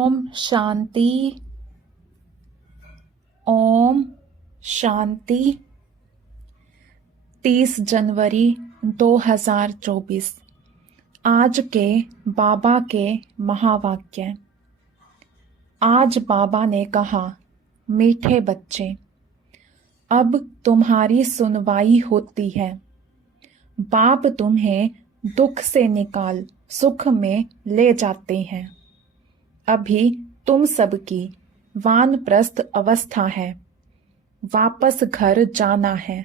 ओम शांति। ओम शांति। 30 जनवरी 2024। आज के बाबा के महावाक्य। आज बाबा ने कहा, मीठे बच्चे, अब तुम्हारी सुनवाई होती है। बाप तुम्हें दुख से निकाल सुख में ले जाते हैं। अभी तुम सबकी वानप्रस्थ अवस्था है, वापस घर जाना है।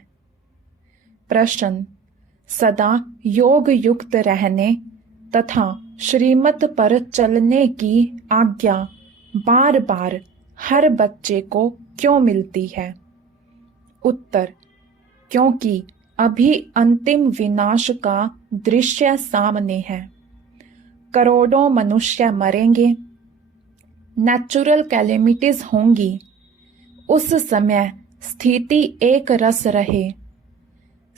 प्रश्न: सदा योग युक्त रहने तथा श्रीमत पर चलने की आज्ञा बार बार हर बच्चे को क्यों मिलती है? उत्तर: क्योंकि अभी अंतिम विनाश का दृश्य सामने है। करोड़ों मनुष्य मरेंगे, नेचुरल कैलेमिटीज होंगी। उस समय स्थिति एक रस रहे।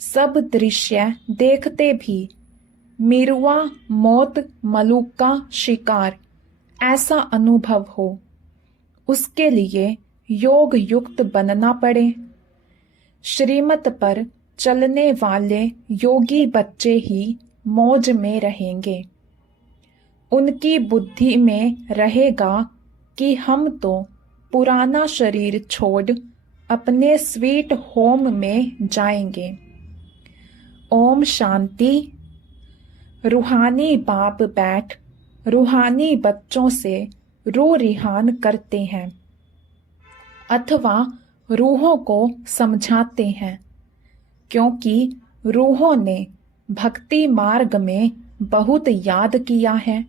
सब दृश्य देखते भी मिरुआ मौत मलूका शिकार ऐसा अनुभव हो, उसके लिए योग युक्त बनना पड़े। श्रीमत पर चलने वाले योगी बच्चे ही मौज में रहेंगे। उनकी बुद्धि में रहेगा कि हम तो पुराना शरीर छोड़ अपने स्वीट होम में जाएंगे। ओम शांति। रूहानी बाप बैठ रूहानी बच्चों से रूह रिहान करते हैं अथवा रूहों को समझाते हैं, क्योंकि रूहों ने भक्ति मार्ग में बहुत याद किया है।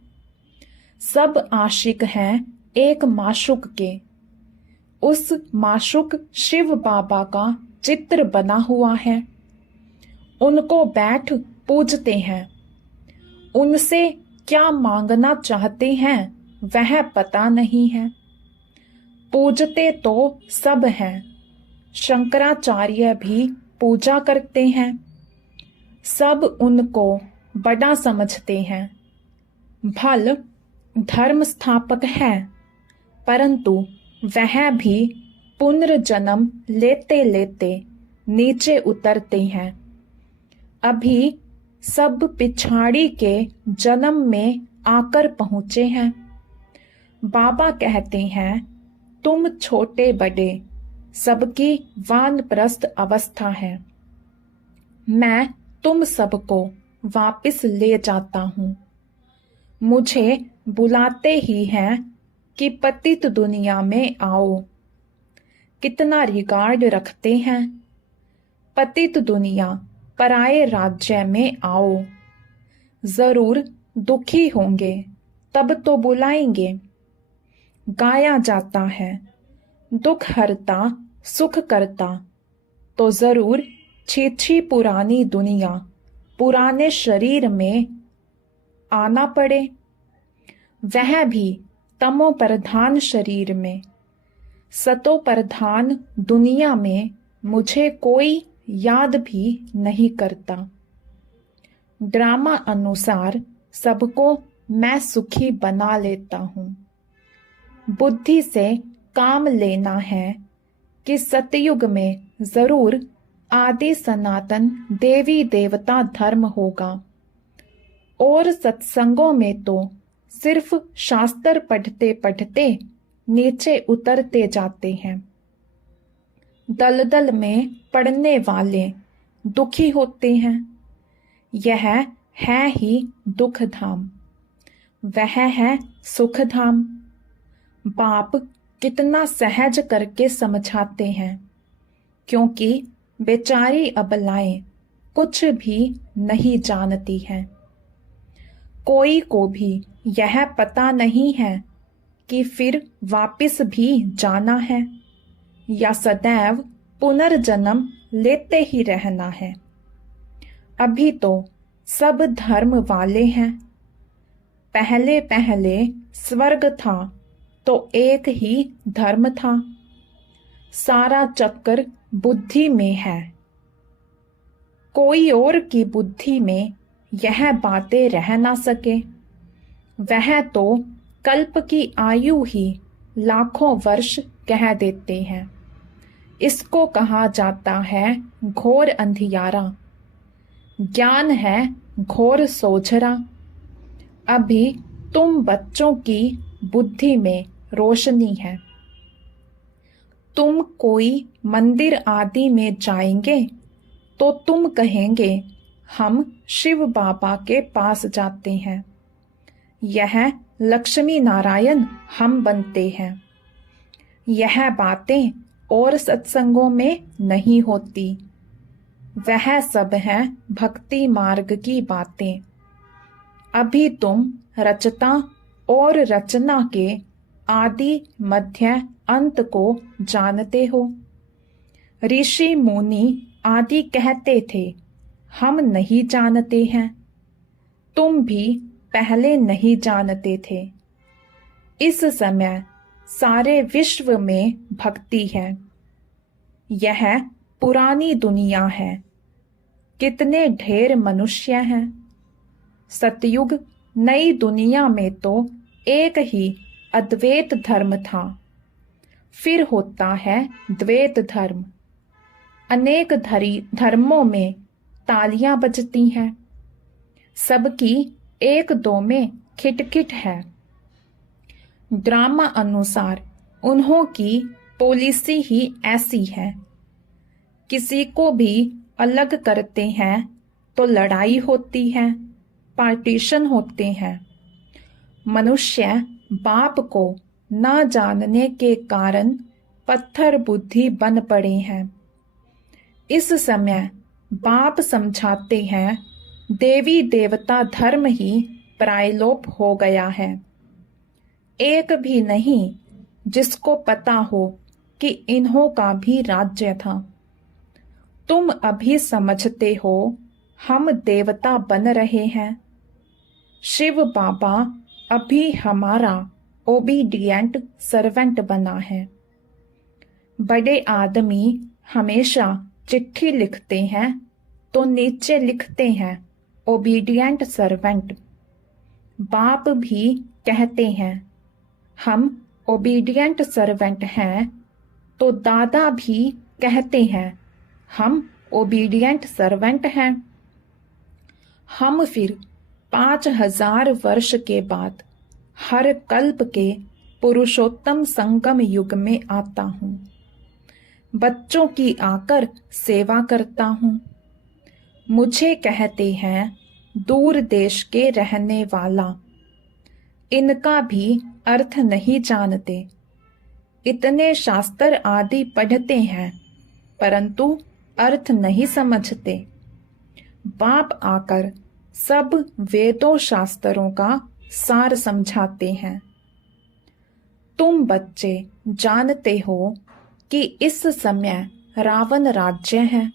सब आशिक हैं एक माशुक के। उस माशुक शिव बाबा का चित्र बना हुआ है। उनको बैठ पूजते हैं। उनसे क्या मांगना चाहते हैं वह पता नहीं है। पूजते तो सब हैं। शंकराचार्य भी पूजा करते हैं। सब उनको बड़ा समझते हैं। भल धर्म स्थापक है, परंतु वह भी पुनर्जन्म लेते लेते नीचे उतरते हैं। अभी सब पिछाड़ी के जन्म में आकर पहुंचे हैं। बाबा कहते हैं, तुम छोटे बड़े सबकी वानप्रस्थ अवस्था है। मैं तुम सबको वापस ले जाता हूँ। मुझे बुलाते ही हैं कि पतित दुनिया में आओ। कितना रिगार्ड रखते हैं। पतित दुनिया पराये राज्य में आओ। जरूर दुखी होंगे, तब तो बुलाएंगे। गाया जाता है, दुख हरता सुख करता, तो जरूर छी पुरानी दुनिया पुराने शरीर में आना पड़े, वह भी तमो प्रधान शरीर में। सतो प्रधान दुनिया में मुझे कोई याद भी नहीं करता। ड्रामा अनुसार सबको मैं सुखी बना लेता हूँ। बुद्धि से काम लेना है कि सतयुग में जरूर आदि सनातन देवी देवता धर्म होगा, और सत्संगों में तो सिर्फ शास्त्र पढ़ते पढ़ते नीचे उतरते जाते हैं। दलदल में पड़ने वाले दुखी होते हैं। यह है ही दुख धाम, वह है सुख धाम। बाप कितना सहज करके समझाते हैं, क्योंकि बेचारी अबलाएं कुछ भी नहीं जानती हैं। कोई को भी यह पता नहीं है कि फिर वापस भी जाना है या सदैव पुनर्जन्म लेते ही रहना है। अभी तो सब धर्म वाले हैं। पहले पहले स्वर्ग था तो एक ही धर्म था। सारा चक्कर बुद्धि में है। कोई और की बुद्धि में यह बातें रह ना सके। वह तो कल्प की आयु ही लाखों वर्ष कह देते हैं। इसको कहा जाता है घोर अंधियारा, ज्ञान है घोर सोझरा। अभी तुम बच्चों की बुद्धि में रोशनी है। तुम कोई मंदिर आदि में जाएंगे तो तुम कहेंगे हम शिव बाबा के पास जाते हैं। यह लक्ष्मी नारायण हम बनते हैं। यह बातें और सत्संगों में नहीं होती। वह सब है भक्ति मार्ग की बातें। अभी तुम रचता और रचना के आदि मध्य अंत को जानते हो। ऋषि मुनि आदि कहते थे हम नहीं जानते हैं। तुम भी पहले नहीं जानते थे। इस समय सारे विश्व में भक्ति है। यह पुरानी दुनिया है। कितने ढेर मनुष्य हैं। सतयुग नई दुनिया में तो एक ही अद्वैत धर्म था। फिर होता है द्वैत धर्म। अनेक धर्मों में तालियां बजती हैं। सबकी एक दो में खिटखिट है। ड्रामा अनुसार उन्हों की पॉलिसी ही ऐसी है। किसी को भी अलग करते हैं तो लड़ाई होती है, पार्टीशन होते हैं। मनुष्य बाप को न जानने के कारण पत्थर बुद्धि बन पड़े हैं। इस समय बाप समझाते हैं देवी देवता धर्म ही प्रायलोप हो गया है। एक भी नहीं जिसको पता हो कि इन्हों का भी राज्य था। तुम अभी समझते हो हम देवता बन रहे हैं। शिव बाबा अभी हमारा ओबीडिएंट सर्वेंट बना है। बड़े आदमी हमेशा चिट्ठी लिखते हैं तो नीचे लिखते हैं ओबीडिएंट सर्वेंट। बाप भी कहते हैं हम ओबीडिएंट सर्वेंट हैं तो दादा भी कहते हैं हम ओबीडिएंट सर्वेंट हैं। हम फिर 5000 वर्ष के बाद हर कल्प के पुरुषोत्तम संगम युग में आता हूँ। बच्चों की आकर सेवा करता हूँ। मुझे कहते हैं दूर देश के रहने वाला। इनका भी अर्थ नहीं जानते। इतने शास्त्र आदि पढ़ते हैं परंतु अर्थ नहीं समझते। बाप आकर सब वेदों शास्त्रों का सार समझाते हैं। तुम बच्चे जानते हो कि इस समय रावण राज्य है।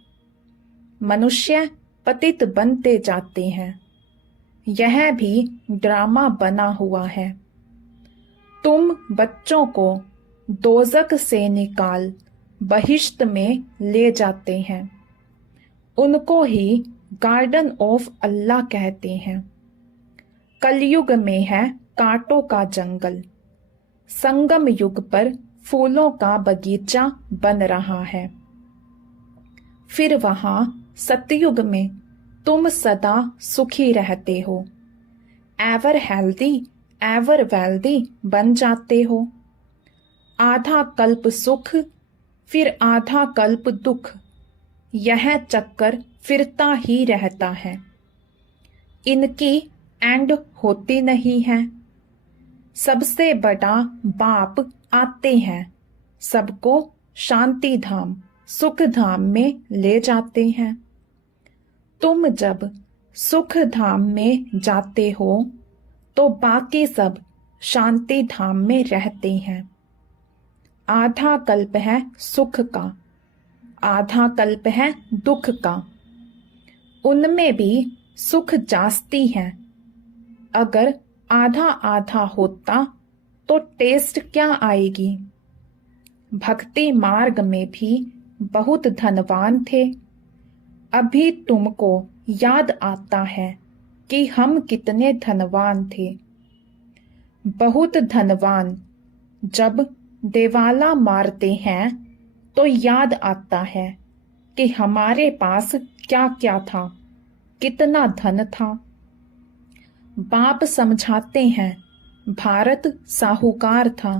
मनुष्य पतित बनते जाते हैं। यह भी ड्रामा बना हुआ है। तुम बच्चों को दोजक से निकाल बहिश्त में ले जाते हैं। उनको ही गार्डन ऑफ अल्लाह कहते हैं। कलयुग में है कांटों का जंगल। संगम युग पर फूलों का बगीचा बन रहा है। फिर वहां सतयुग में तुम सदा सुखी रहते हो। एवर हेल्दी एवर वेल्दी बन जाते हो। आधा कल्प सुख फिर आधा कल्प दुख। यह चक्कर फिरता ही रहता है। इनकी एंड होती नहीं है। सबसे बड़ा बाप आते हैं। सबको शांति धाम सुख धाम में ले जाते हैं। तुम जब सुख धाम में जाते हो तो बाकी सब शांति धाम में रहते हैं। आधा कल्प है सुख का, आधा कल्प है दुख का। उनमें भी सुख जास्ती है। अगर आधा आधा होता तो टेस्ट क्या आएगी। भक्ति मार्ग में भी बहुत धनवान थे। अभी तुमको याद आता है कि हम कितने धनवान थे। बहुत धनवान जब देवाला मारते हैं तो याद आता है कि हमारे पास क्या क्या था, कितना धन था। बाप समझाते हैं भारत साहूकार था,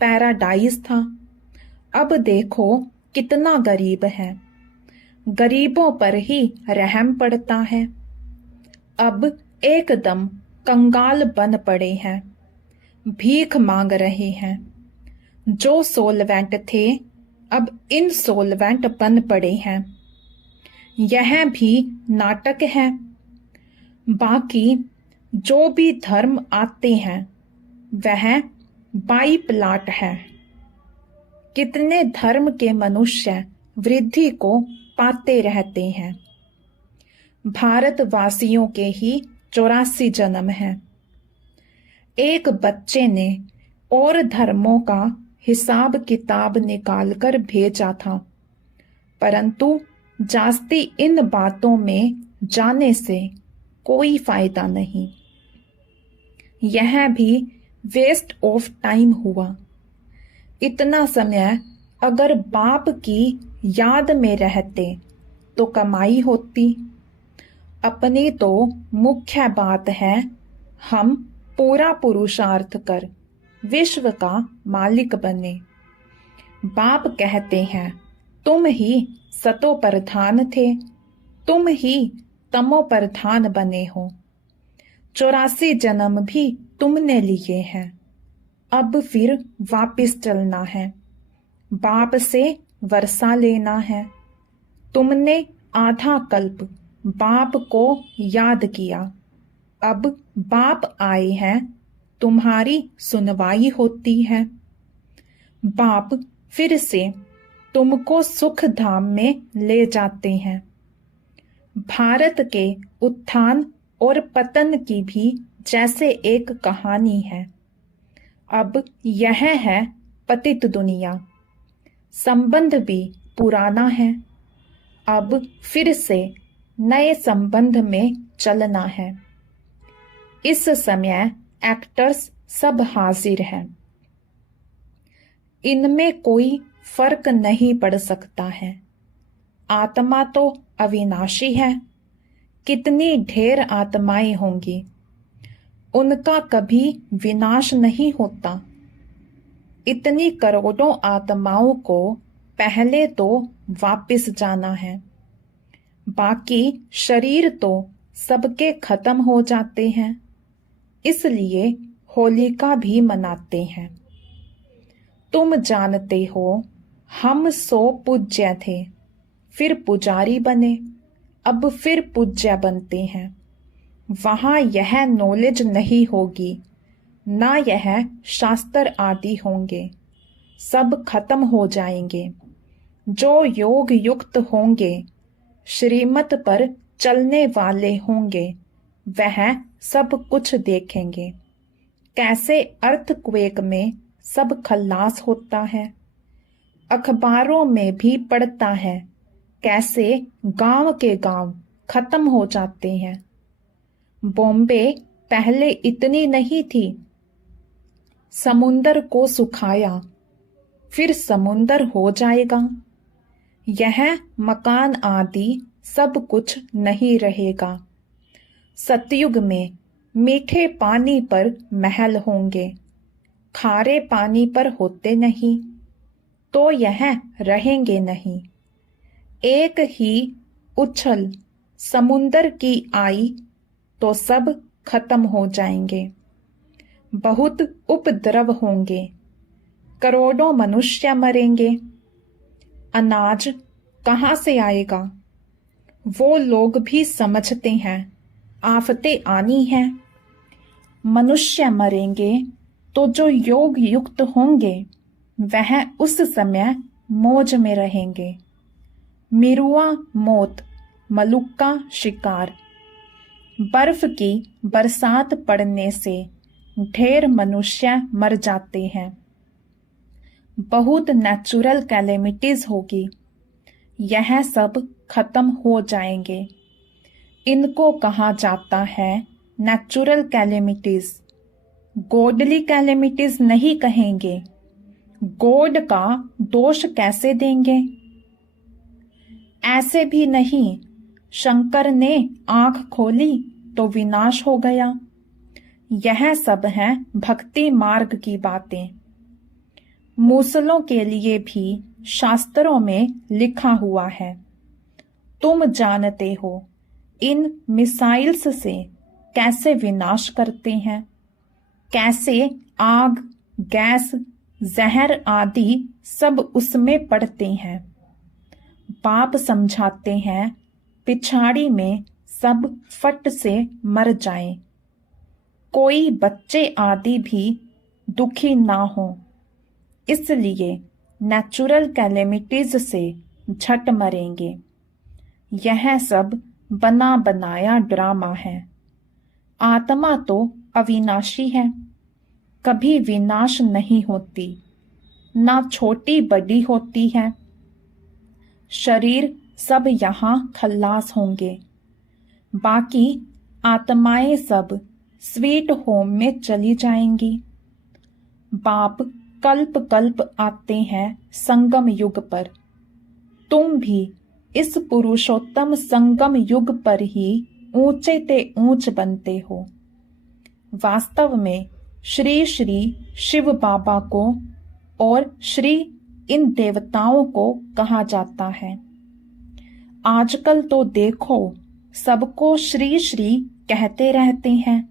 पैराडाइज था। अब देखो कितना गरीब है, गरीबों पर ही रहम पड़ता है। अब एकदम कंगाल बन पड़े हैं, भीख मांग रहे हैं। जो सोलवेंट थे अब इनसोलवेंट बन पड़े हैं। यह भी नाटक है। बाकी जो भी धर्म आते हैं वह बाई प्लाट है। कितने धर्म के मनुष्य वृद्धि को पाते रहते हैं। भारतवासियों के ही 84 जन्म हैं। एक बच्चे ने और धर्मों का हिसाब किताब निकालकर भेजा था, परंतु जास्ती इन बातों में जाने से कोई फायदा नहीं। यह भी वेस्ट ऑफ टाइम हुआ। इतना समय अगर बाप की याद में रहते तो कमाई होती। अपनी तो मुख्य बात है हम पूरा पुरुषार्थ कर विश्व का मालिक बने। बाप कहते हैं तुम ही सतो प्रधान थे, तुम ही तमो प्रधान बने हो। 84 जन्म भी तुमने लिए हैं, अब फिर वापिस चलना है, बाप से वर्षा लेना है। तुमने आधा कल्प बाप को याद किया, अब बाप आए हैं, तुम्हारी सुनवाई होती है। बाप फिर से तुमको सुख धाम में ले जाते हैं। भारत के उत्थान और पतन की भी जैसे एक कहानी है। अब यह है पतित दुनिया। संबंध भी पुराना है, अब फिर से नए संबंध में चलना है। इस समय एक्टर्स सब हाजिर हैं। इनमें कोई फर्क नहीं पड़ सकता है। आत्मा तो अविनाशी है। कितनी ढेर आत्माएं होंगी, उनका कभी विनाश नहीं होता। इतनी करोड़ों आत्माओं को पहले तो वापिस जाना है। बाकी शरीर तो सबके खत्म हो जाते हैं, इसलिए होलिका भी मनाते हैं। तुम जानते हो हम 100 पूज्य थे, फिर पुजारी बने, अब फिर पूज्य बनते हैं। वहां यह नॉलेज नहीं होगी, ना यह शास्त्र आदि होंगे, सब खत्म हो जाएंगे। जो योग युक्त होंगे, श्रीमत पर चलने वाले होंगे, वह सब कुछ देखेंगे। कैसे अर्थक्वेक में सब खल्लास होता है। अखबारों में भी पढ़ता है कैसे गांव के गांव खत्म हो जाते हैं। बॉम्बे पहले इतनी नहीं थी। समुंदर को सुखाया, फिर समुंदर हो जाएगा। यह मकान आदि सब कुछ नहीं रहेगा। सतयुग में मीठे पानी पर महल होंगे, खारे पानी पर होते नहीं, तो यह रहेंगे नहीं। एक ही उछल समुंदर की आई तो सब खत्म हो जाएंगे। बहुत उपद्रव होंगे, करोड़ों मनुष्य मरेंगे। अनाज कहाँ से आएगा? वो लोग भी समझते हैं आफतें आनी हैं। मनुष्य मरेंगे तो जो योग युक्त होंगे वह उस समय मौज में रहेंगे। मिरुआ मौत, मलुक्का शिकार। बर्फ की बरसात पड़ने से ढेर मनुष्य मर जाते हैं। बहुत नेचुरल कैलेमिटीज होगी, यह सब खत्म हो जाएंगे। इनको कहा जाता है नेचुरल कैलेमिटीज। गॉडली कैलेमिटीज नहीं कहेंगे, गॉड का दोष कैसे देंगे। ऐसे भी नहीं, शंकर ने आंख खोली तो विनाश हो गया। यह सब है भक्ति मार्ग की बातें। मूसलों के लिए भी शास्त्रों में लिखा हुआ है। तुम जानते हो इन मिसाइल्स से कैसे विनाश करते हैं, कैसे आग, गैस, जहर आदि सब उसमें पड़ते हैं। बाप समझाते हैं पिछाड़ी में सब फट से मर जाएं। कोई बच्चे आदि भी दुखी ना हो, इसलिए नेचुरल कैलेमिटीज से झट मरेंगे। यह सब बना बनाया ड्रामा है। आत्मा तो अविनाशी है, कभी विनाश नहीं होती, ना छोटी बड़ी होती है। शरीर सब यहाँ खल्लास होंगे, बाकी आत्माएं सब स्वीट होम में चली जाएंगी। बाप कल्प कल्प आते हैं संगम युग पर। तुम भी इस पुरुषोत्तम संगम युग पर ही ऊंचे ते ऊंच बनते हो। वास्तव में श्री श्री शिव बाबा को और श्री इन देवताओं को कहा जाता है। आजकल तो देखो सबको श्री श्री कहते रहते हैं,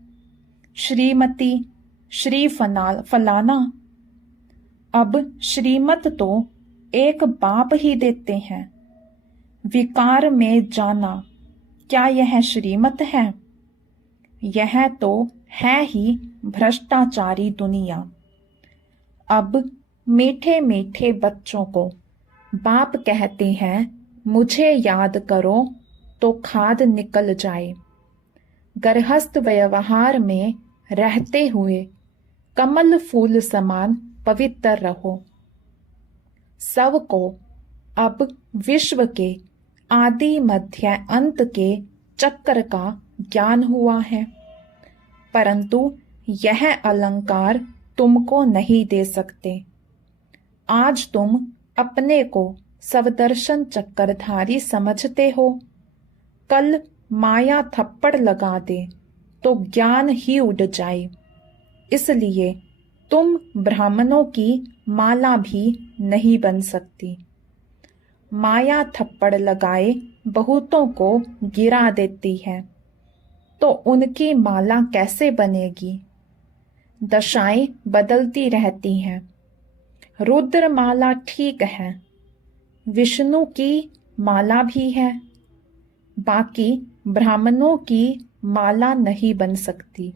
श्रीमती, श्री फलाना। अब श्रीमत तो एक बाप ही देते हैं। विकार में जाना, क्या यह श्रीमत है? यह तो है ही भ्रष्टाचारी दुनिया। अब मीठे मीठे बच्चों को बाप कहते हैं मुझे याद करो तो खाद निकल जाए। गृहस्थ व्यवहार में रहते हुए कमल फूल समान पवित्र रहो। सबको अब विश्व के आदि मध्य अंत के चक्र का ज्ञान हुआ है, परंतु यह अलंकार तुमको नहीं दे सकते। आज तुम अपने को सवदर्शन चक्रधारी समझते हो, कल माया थप्पड़ लगा दे तो ज्ञान ही उड़ जाए। इसलिए तुम ब्राह्मणों की माला भी नहीं बन सकती। माया थप्पड़ लगाए बहुतों को गिरा देती है, तो उनकी माला कैसे बनेगी? दशाएं बदलती रहती हैं। रुद्र माला ठीक है, विष्णु की माला भी है, बाकी ब्राह्मणों की माला नहीं बन सकती।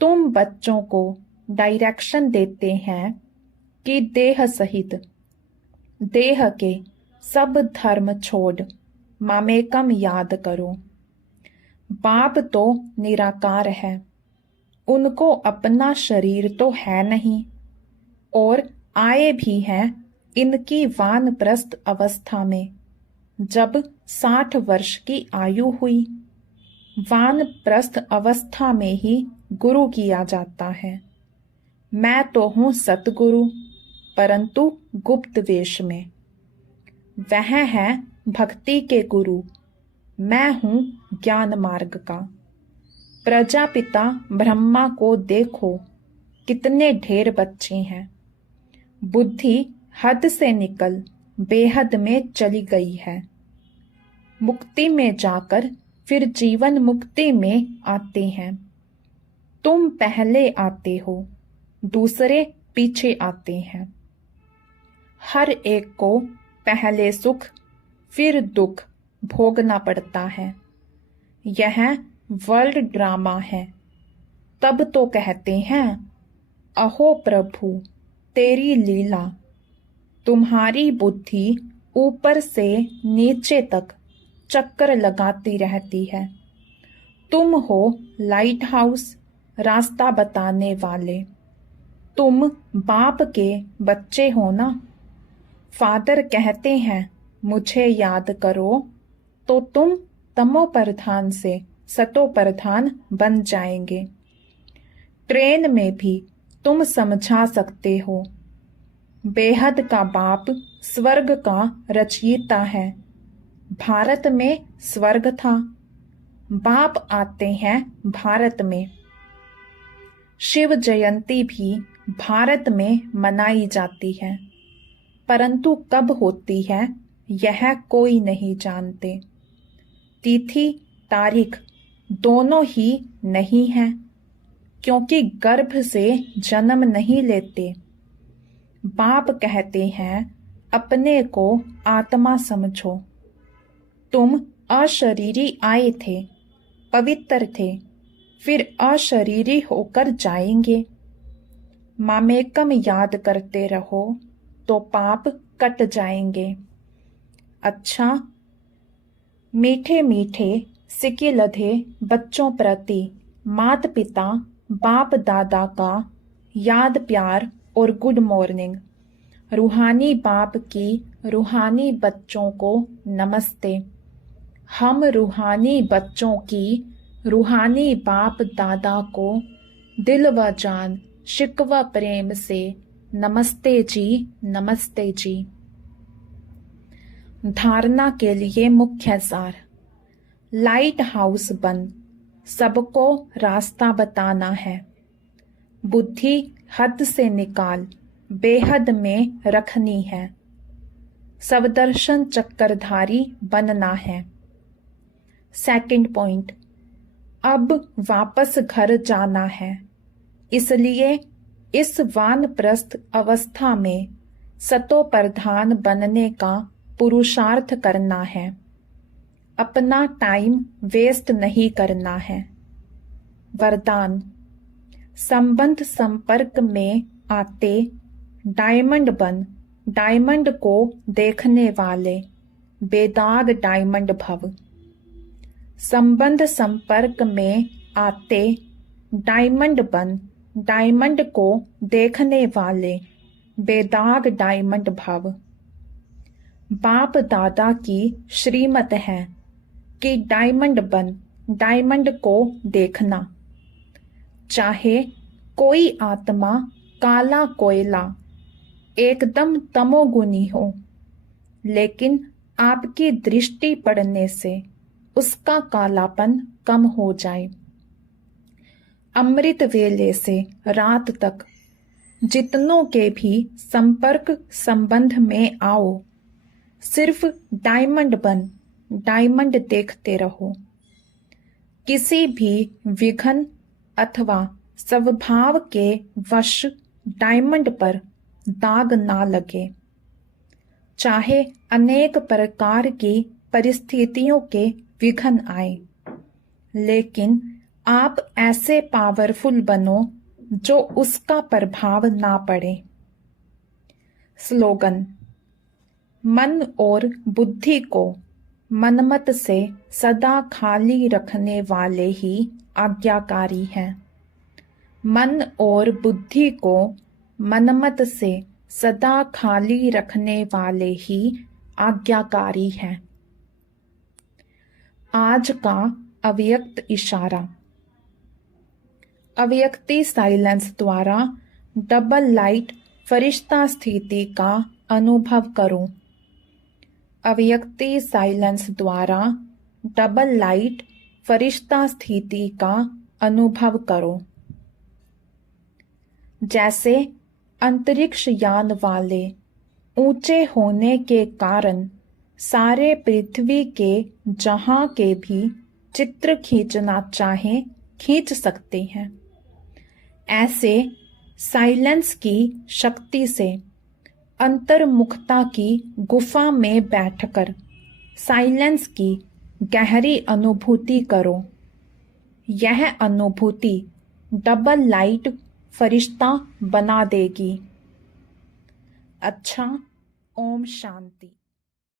तुम बच्चों को डायरेक्शन देते हैं कि देह सहित देह के सब धर्म छोड़ मामेकम याद करो। बाप तो निराकार है, उनको अपना शरीर तो है नहीं, और आए भी हैं इनकी वानप्रस्थ अवस्था में जब 60 वर्ष की आयु हुई। वानप्रस्थ अवस्था में ही गुरु किया जाता है। मैं तो हूँ सतगुरु, परंतु गुप्त वेश में। वह है भक्ति के गुरु, मैं हूँ ज्ञान मार्ग का। प्रजापिता ब्रह्मा को देखो, कितने ढेर बच्चे हैं। बुद्धि हद से निकल बेहद में चली गई है। मुक्ति में जाकर फिर जीवन मुक्ति में आते हैं। तुम पहले आते हो, दूसरे पीछे आते हैं। हर एक को पहले सुख फिर दुख भोगना पड़ता है। यह वर्ल्ड ड्रामा है। तब तो कहते हैं अहो प्रभु तेरी लीला। तुम्हारी बुद्धि ऊपर से नीचे तक चक्कर लगाती रहती है। तुम हो लाइट हाउस, रास्ता बताने वाले। तुम बाप के बच्चे हो ना। फादर कहते हैं मुझे याद करो, तो तुम तमो प्रधान से सतो प्रधान बन जाएंगे। ट्रेन में भी तुम समझा सकते हो। बेहद का बाप स्वर्ग का रचयिता है। भारत में स्वर्ग था, बाप आते हैं भारत में। शिव जयंती भी भारत में मनाई जाती है, परंतु कब होती है यह कोई नहीं जानते। तिथि तारीख दोनों ही नहीं है, क्योंकि गर्भ से जन्म नहीं लेते। बाप कहते हैं अपने को आत्मा समझो। तुम अशरीरी आए थे, पवित्र थे, फिर अशरीरी होकर जाएंगे। मामेकम याद करते रहो तो पाप कट जाएंगे। अच्छा, मीठे मीठे सिके लधे बच्चों प्रति माता पिता बाप दादा का याद प्यार और गुड मॉर्निंग। रूहानी बाप की रूहानी बच्चों को नमस्ते। हम रूहानी बच्चों की रूहानी बाप दादा को दिल व जान शिकवा प्रेम से नमस्ते जी, नमस्ते जी। धारणा के लिए मुख्य सार। लाइट हाउस बन सबको रास्ता बताना है। बुद्धि हद से निकाल बेहद में रखनी है। सबदर्शन चक्रधारी बनना है। सेकंड पॉइंट, अब वापस घर जाना है, इसलिए इस वानप्रस्थ अवस्था में सतो प्रधान बनने का पुरुषार्थ करना है। अपना टाइम वेस्ट नहीं करना है। वरदान, संबंध संपर्क में आते डायमंड बन डायमंड को देखने वाले बेदाग डायमंड भव। संबंध संपर्क में आते डायमंड बन डायमंड को देखने वाले बेदाग डायमंड भव। बाप दादा की श्रीमत है कि डायमंड बन डायमंड को देखना। चाहे कोई आत्मा काला कोयला एकदम तमोगुनी हो, लेकिन आपकी दृष्टि पड़ने से उसका कालापन कम हो जाए। अमृत वेले से रात तक जितनों के भी संपर्क संबंध में आओ, सिर्फ डायमंड बन डायमंड देखते रहो। किसी भी विघन अथवा स्वभाव के वश डायमंड पर दाग ना लगे। चाहे अनेक प्रकार की परिस्थितियों के विघन आए, लेकिन आप ऐसे पावरफुल बनो जो उसका प्रभाव ना पड़े। स्लोगन, मन और बुद्धि को मनमत से सदा खाली रखने वाले ही आज्ञाकारी हैं। मन और बुद्धि को मनमत से सदा खाली रखने वाले ही आज्ञाकारी हैं। आज का अव्यक्त इशारा। अव्यक्ति साइलेंस द्वारा डबल लाइट फरिश्ता स्थिति का अनुभव करो। अव्यक्ति साइलेंस द्वारा डबल लाइट फरिश्ता स्थिति का अनुभव करो। जैसे अंतरिक्ष यान वाले ऊंचे होने के कारण सारे पृथ्वी के जहां के भी चित्र खींचना चाहे खींच सकते हैं, ऐसे साइलेंस की शक्ति से अंतर्मुखता की गुफा में बैठकर साइलेंस की गहरी अनुभूति करो। यह अनुभूति डबल लाइट फरिश्ता बना देगी। अच्छा, ओम शांति।